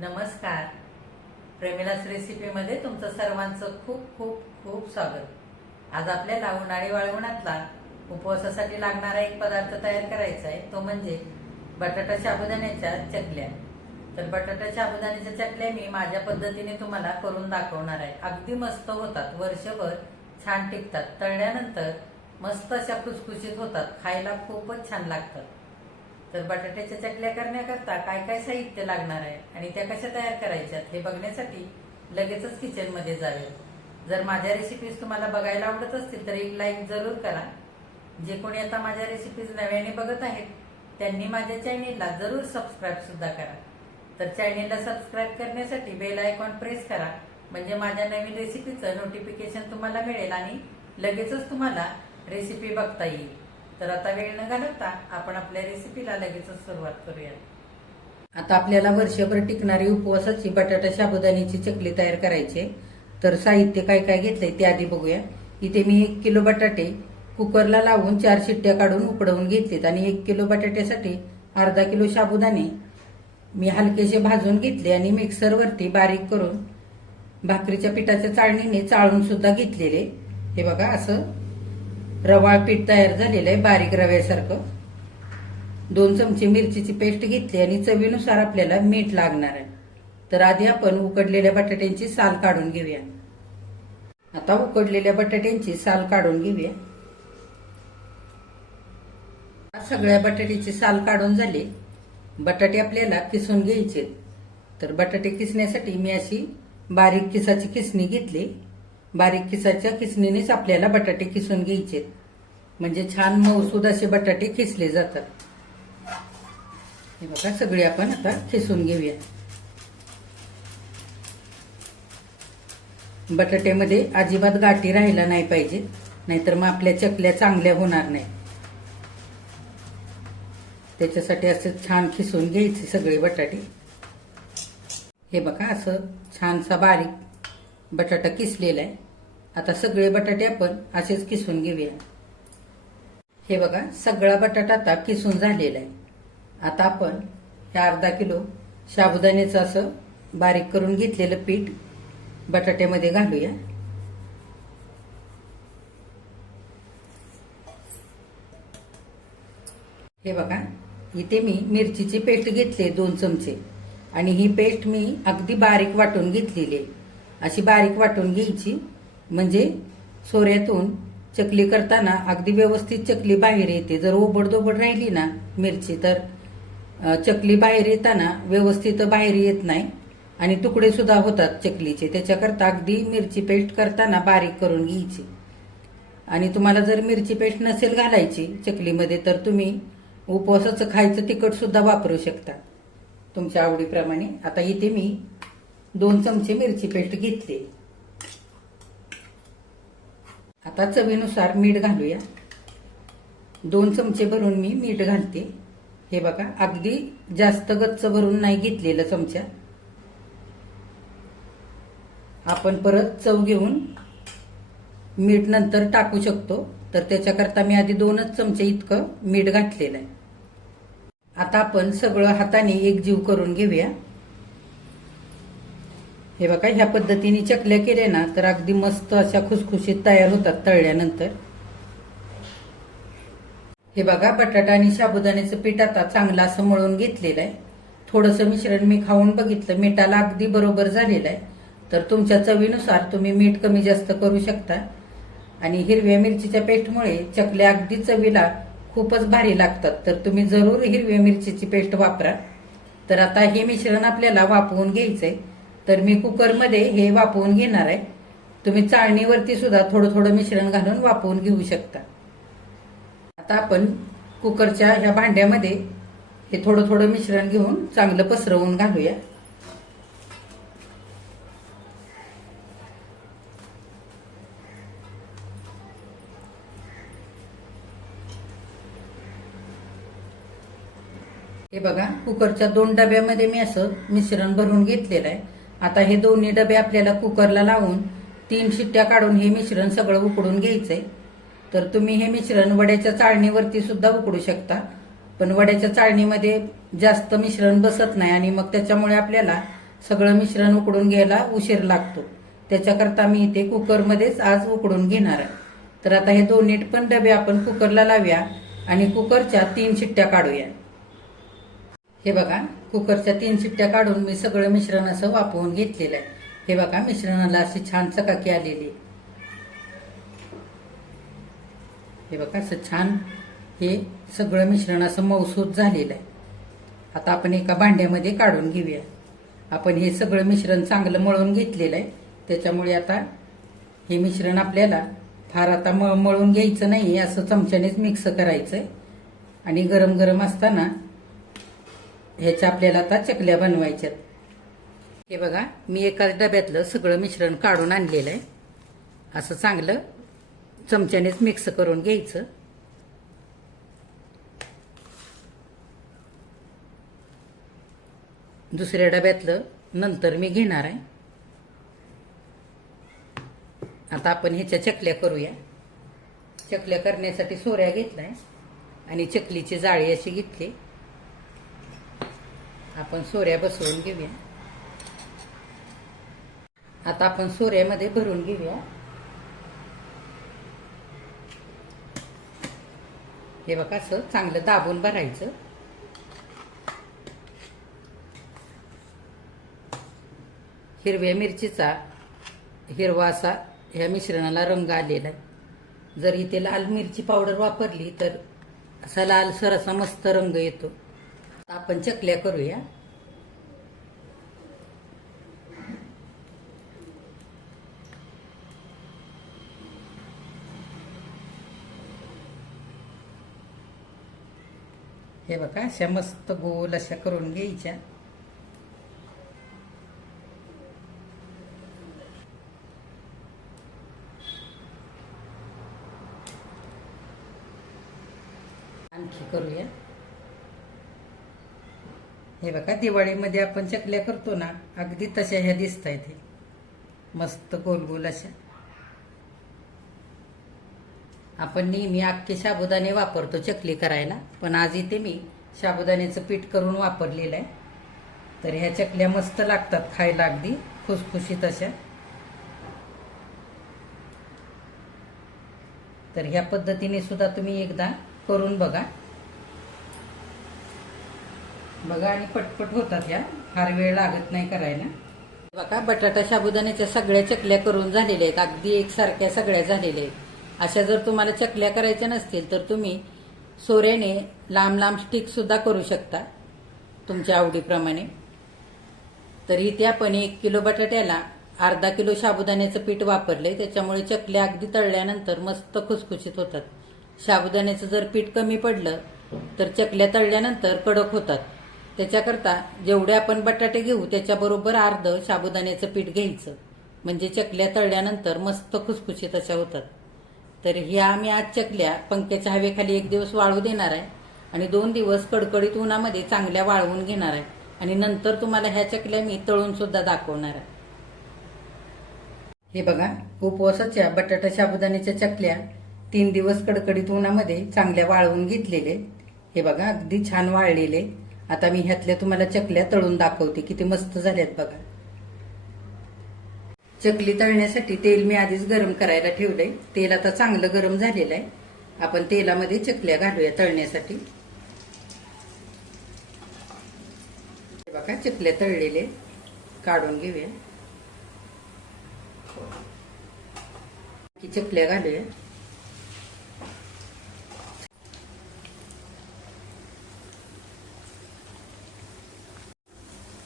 नमस्कार. प्रेमिलास रेसिपीमध्ये तुमचं सर्वांचं खूप खूप खूप स्वागत. आज आपल्याला उन्हाळी वाळवणातला उपवासासाठी लागणारा एक पदार्थ तयार करायचा आहे तो म्हणजे बटाटा शाबुदाण्याच्या चकल्या. तर बटाटा शाबुदाण्याच्या चकल्या मी माझ्या पद्धतीने तुम्हाला करून दाखवणार आहे. अगदी मस्त होतात वर्षभर छान टिकतात. तळल्यानंतर मस्त अशा खुसखुशीत होतात खायला खूपच छान लागतात. तर बटाट्याच्या चकल्या करण्याकरता काय काय साहित्य लागणार आहे आणि त्या कशा तयार करायच्यात हे बघण्यासाठी लगेचच किचनमध्ये जावे. जर माझ्या रेसिपीज तुम्हाला बघायला आवडत असतील तर एक लाईक जरूर करा. जे कोणी आता माझ्या रेसिपीज नव्याने बघत आहेत त्यांनी माझ्या चॅनेलला जरूर सबस्क्राईब सुद्धा करा. तर चॅनेलला सबस्क्राईब करण्यासाठी बेल आयकॉन प्रेस करा. म्हणजे माझ्या नवीन रेसिपीचं नोटिफिकेशन तुम्हाला मिळेल आणि लगेचच तुम्हाला रेसिपी बघता येईल. तर आता वेळ न घालवता आपण आपल्या रेसिपीला लगेचच सुरुवात करूया. आता आपल्याला वर्षभर टिकणारी उपवासाची बटाटा शाबुदाण्याची चकली तयार करायची आहे. तर साहित्य काय काय घेतलंय ते आधी बघूया. इथे मी एक किलो बटाटे कुकरला लावून चार शिट्ट्या काढून उकडवून घेतलेत आणि एक किलो बटाट्यासाठी अर्धा किलो शाबुदाणे मी हलकेसे भाजून घेतले आणि मिक्सरवरती बारीक करून भाकरीच्या पिठाच्या चाळणीने चाळून सुद्धा घेतलेले. हे बघा असं रवाळ पीठ तयार झालेलं आहे बारीक रव्यासारखं. दोन चमचे मिरचीची पेस्ट घेतली आणि चवीनुसार आपल्याला मीठ लागणार आहे. तर आधी आपण उकडलेल्या बटाट्यांची साल काढून घेऊया. आता उकडलेल्या बटाट्यांची साल काढून घेऊया. सगळ्या बटाट्याची साल काढून झाली. बटाटे आपल्याला किसून घ्यायचे तर बटाटे किसण्यासाठी मी अशी बारीक किसाची किसणी घेतली. बारीक किसाच्या किसणीनेच आपल्याला बटाटे किसून घ्यायचे. म्हणजे छान मऊसूद असे बटाटे किसले जातात. हे बघा सगळे आपण आता खिसून घेऊया. बटाट्यामध्ये अजिबात गाठी राहायला नाही पाहिजे नाहीतर मग आपल्या चकल्या चांगल्या होणार नाही. त्याच्यासाठी असं छान खिसून घ्यायचे सगळे बटाटे. हे बघा असं छानसा बारीक बटाटा किसलेला आहे. आता सगळे बटाटे आपण असेच किसून घेऊया. हे बघा सगळा बटाटा आता किसून झालेला आहे. आता आपण हे अर्धा किलो साबुदाण्याचं असं बारीक करून घेतलेलं पीठ बटाट्यामध्ये घालूया. हे बघा इथे मी मिरचीची पेस्ट घेतली दोन चमचे. आणि ही पेस्ट मी अगदी बारीक वाटून घेतलेली आहे. अशी बारीक वाटून घ्यायची. म्हणजे सोऱ्यातून चकली करताना अगदी व्यवस्थित चकली बाहेर येते. जर ओबडदोबड राहिली ना मिरची तर चकली बाहेर येताना व्यवस्थित बाहेर येत नाही. आणि तुकडे सुद्धा होतात चकलीचे. त्याच्याकरता अगदी मिरची पेस्ट करताना बारीक करून घ्यायची. आणि तुम्हाला जर मिरची पेस्ट नसेल घालायची चकलीमध्ये तर तुम्ही उपवासाचं खायचं तिखट सुद्धा वापरू शकता. तुमच्या आवडीप्रमाणे. आता इथे मी दोन चमचे मिरची पेस्ट घेतली. आता चवीनुसार मीठ घालूया. दोन चमचे भरून मी मीठ घालते. हे बघा अगदी जास्त गच्च भरून नाही घेतलेलं चमचा. आपण परत चव घेऊन मीठ नंतर टाकू शकतो. तर त्याच्याकरता मी आधी दोनच चमचे इतकं मीठ घातलेलं आहे. आता आपण सगळं हाताने एकजीव करून घेऊया. हे बघा ह्या पद्धतीने चकल्या केल्या ना तर अगदी मस्त अशा खुसखुशीत तयार होतात तळल्यानंतर. हे बघा बटाटा आणि साबुदाण्याचं पीठ आता चांगलं असं मळून घेतलेलं आहे. थोडंसं मिश्रण मी खाऊन बघितलं मिठाला अगदी बरोबर झालेलं आहे. तर तुमच्या चवीनुसार तुम्ही मीठ कमी जास्त करू शकता. आणि हिरव्या मिरचीच्या पेस्टमुळे चकल्या अगदी चवीला खूपच भारी लागतात. तर तुम्ही जरूर हिरव्या मिरचीची पेस्ट वापरा. तर आता हे मिश्रण आपल्याला वापवून घ्यायचंय. तर मी कुकरमध्ये हे वापवून घेणार आहे. तुम्ही चाळणीवरती सुद्धा थोडं थोडं मिश्रण घालून वापवून घेऊ शकता. आता आपण कुकरच्या ह्या भांड्यामध्ये हे थोडं थोडं मिश्रण घेऊन चांगलं पसरवून घालूया. हे बघा कुकरच्या दोन डब्यामध्ये मी असं मिश्रण भरून घेतलेलं आहे. आता हे दोन्ही डबे आपल्याला कुकरला लावून तीन शिट्ट्या काढून हे मिश्रण सगळं उकडून घ्यायचंय. तर तुम्ही हे मिश्रण वड्याच्या चाळणीवरती सुद्धा उकडू शकता. पण वड्याच्या चाळणीमध्ये जास्त मिश्रण बसत नाही आणि मग त्याच्यामुळे आपल्याला सगळं मिश्रण उकडून घ्यायला उशीर लागतो. त्याच्याकरता मी इथे कुकरमध्येच आज उकडून घेणार आहे. तर आता हे दोन्ही पण डबे आपण कुकरला लावूया आणि कुकरच्या तीन शिट्ट्या काढूया. हे बघा. कुकरच्या तीन शिट्ट्या काढून मी सगळं मिश्रण असं वापरून घेतलेलं आहे. हे बघा मिश्रणाला अशी छान चकाकी आलेली. हे बघा असं छान हे सगळं मिश्रण असं मौसूद झालेलं आहे. आता आपण एका भांड्यामध्ये काढून घेऊया. आपण हे सगळं मिश्रण चांगलं मळून घेतलेलं आहे. त्याच्यामुळे आता हे मिश्रण आपल्याला फार आता मळ मळून घ्यायचं नाही असं चमच्यानेच मिक्स करायचं आहे आणि गरम गरम असताना ह्याच्या आपल्याला आता चकल्या बनवायच्यात. हे बघा मी एकाच डब्यातलं सगळं मिश्रण काढून आणलेलं आहे. असं चांगलं चमच्यानेच मिक्स करून घ्यायचं. दुसऱ्या डब्यातलं नंतर मी घेणार आहे. आता आपण ह्याच्या चकल्या करूया. चकल्या करण्यासाठी सोऱ्या घेतलाय आणि चकलीची जाळी अशी घेतली. आपण सोऱ्या बसवून घेऊया. आता आपण सोऱ्यामध्ये भरून घेऊया. हे बघा असं चांगलं दाबून भरायचं. हिरव्या मिरचीचा हिरवा असा ह्या मिश्रणाला रंग आलेला आहे. जर इथे लाल मिरची पावडर वापरली तर असा लालसर असा मस्त रंग येतो. आपण चकल्या करूया. हे बघा अशा मस्त गोल अशा करून घ्यायच्या. आणखी करूया. हे बघा दिवाळीमध्ये आपण चकल्या करतो ना अगदी तशा ह्या दिसत आहेत मस्त गोल गोल अशा. आपण नेहमी अख्खे साबुदाणे वापरतो चकली करायला पण आज इथे मी साबुदाण्याचं पीठ करून वापरलेलं आहे. तर ह्या चकल्या मस्त लागतात खायला अगदी खुसखुशीत अशा. तर ह्या पद्धतीने सुद्धा तुम्ही एकदा करून बघा. बघा आणि पटपट होतात या. फार वेळ लागत नाही करायला. बघा बटाटा साबुदाण्याच्या सगळ्या चकल्या करून झालेल्या आहेत. अगदी एकसारख्या सगळ्या झालेल्या आहेत. अशा जर तुम्हाला चकल्या करायच्या नसतील तर तुम्ही सोऱ्याने लांब लांब स्टिक सुद्धा करू शकता तुमच्या आवडीप्रमाणे. तर इथे आपण एक किलो बटाट्याला अर्धा किलो साबुदाण्याचं पीठ वापरले त्याच्यामुळे चकल्या अगदी तळल्यानंतर मस्त खुसखुशीत होतात. साबुदाण्याचं जर पीठ कमी पडलं तर चकल्या तळल्यानंतर कडक होतात. त्याच्याकरता जेवढे आपण बटाटे घेऊ त्याच्याबरोबर अर्ध साबुदाण्याचं पीठ घ्यायचं. म्हणजे चकल्या तळल्यानंतर मस्त खुसखुशीत अशा होतात. तर ह्या आम्ही आज चकल्या पंख्याच्या हवेखाली एक दिवस वाळू देणार आहे आणि दोन दिवस कडकडीत उन्हामध्ये चांगल्या वाळवून घेणार आहे. आणि नंतर तुम्हाला ह्या चकल्या मी तळून सुद्धा दाखवणार आहे. हे बघा उपवासाच्या बटाटा साबुदाण्याच्या चकल्या तीन दिवस कडकडीत उन्हामध्ये चांगल्या वाळवून घेतलेले. हे बघा अगदी छान वाळलेले. आता मी ह्यातल्या तुम्हाला चकल्या तळून दाखवते किती मस्त झाल्यात बघा. चकली तळण्यासाठी तेल मी आधीच गरम करायला ठेवलंय. तेल आता चांगलं गरम झालेलं आहे. आपण तेलामध्ये चकल्या घालूया तळण्यासाठी. बघा चकल्या तळलेले. काढून घेऊया. की चकल्या घालूया.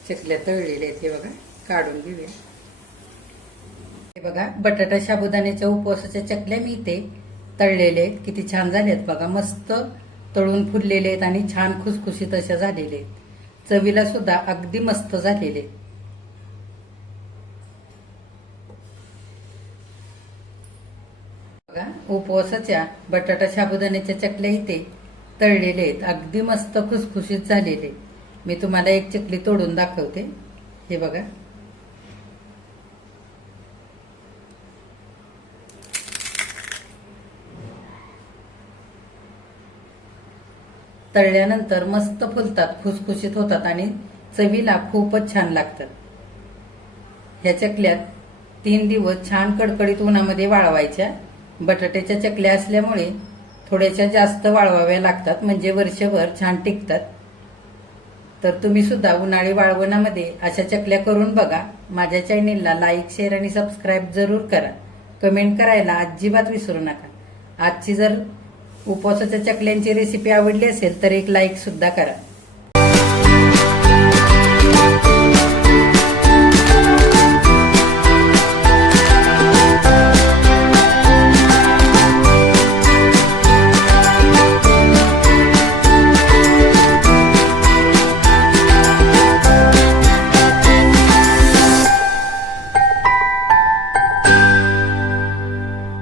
चकल्या तळलेल्या आहेत हे बघा काढून घेऊया. हे बघा बटाटा साबुदाण्याच्या उपवासाच्या चकल्या मी इथे तळलेले आहेत. किती छान झाले आहेत बघा मस्त तळून फुललेले आहेत आणि छान खुसखुशीत अशा झालेले आहेत. चवीला सुद्धा अगदी मस्त झालेले आहेत. बघा उपवासाच्या बटाटा साबुदाण्याच्या चकल्या इथे तळलेले आहेत. अगदी मस्त खुसखुशीत झालेले आहेत. मी तुम्हाला एक चकली तोडून दाखवते. हे बघा. तळल्यानंतर मस्त फुलतात खुसखुशीत होतात आणि चवीला खूपच छान लागतात. ह्या चकल्यात तीन दिवस छान कडकडीत उन्हामध्ये वाळवायच्या. बटाट्याच्या चकल्या असल्यामुळे थोड्याशा जास्त वाळवाव्या लागतात म्हणजे वर्षभर छान टिकतात. तर तुम्ही सुद्धा उन्हाळी वाळवणामध्ये अशा चकल्या करून बघा. माझ्या चॅनेलला लाईक शेअर आणि सबस्क्राईब जरूर करा. कमेंट करायला अजिबात विसरू नका. आजची जर उपवासाच्या चकल्यांची रेसिपी आवडली असेल तर एक लाईक सुद्धा करा.